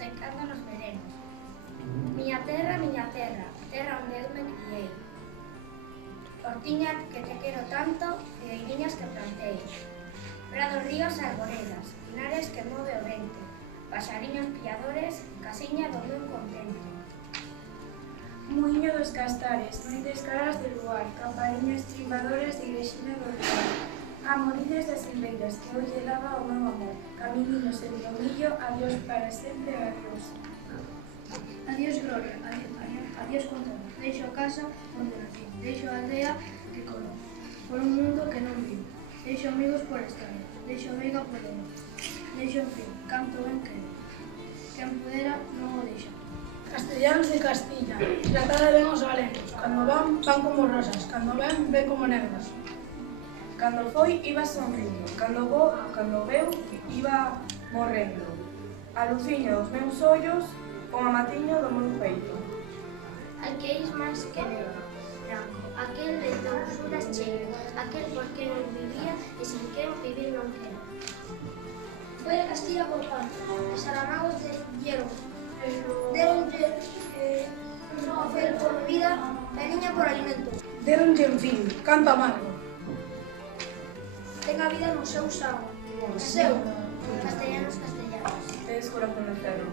e cando nos veremos. Miña terra, terra onde eu me criei. Hortiña que te quero tanto, figueiriñas que plantei. Prados, ríos e arboredas, pinares que move o vento, paxariños pilladores, casiña do meu contento. Muiño dos Castares, noites caras de luar, campariños trimbadores de igrexina do lugar. Amoriñas das silveiras que hoxe daba o meu amor, caminiños en tomillo, adiós para sempre, adiós. Adiós gloria, adiós contorno. Deixo a casa onde nací, deixo a aldea que colou, por un mundo que non vivo. Deixo amigos por estrada, deixo amiga por amor. Deixo en fin, canto ben quero. Quen pudera non o deixa. Castellanos de Castilla, tratada ben os galegos. Cando van como rosas, cando ven como negros. Cando foi, iba sonrindo. Cando veu, iba morrendo. A luciña dos meus ollos, o amatiño do meu peito. Aqueis máis que negro, branco, aquel de dousuras cheio, aquel por quen eu vivía e sin quen vivir non quero. Foi a Castilla por parte, os aramagos dieron, deronlle a fel por vida e niña por alimento. Deronlle en fin, canto amargo. Ten a vida no seu sago, seu. Castellanos. Tes corazón de ferro.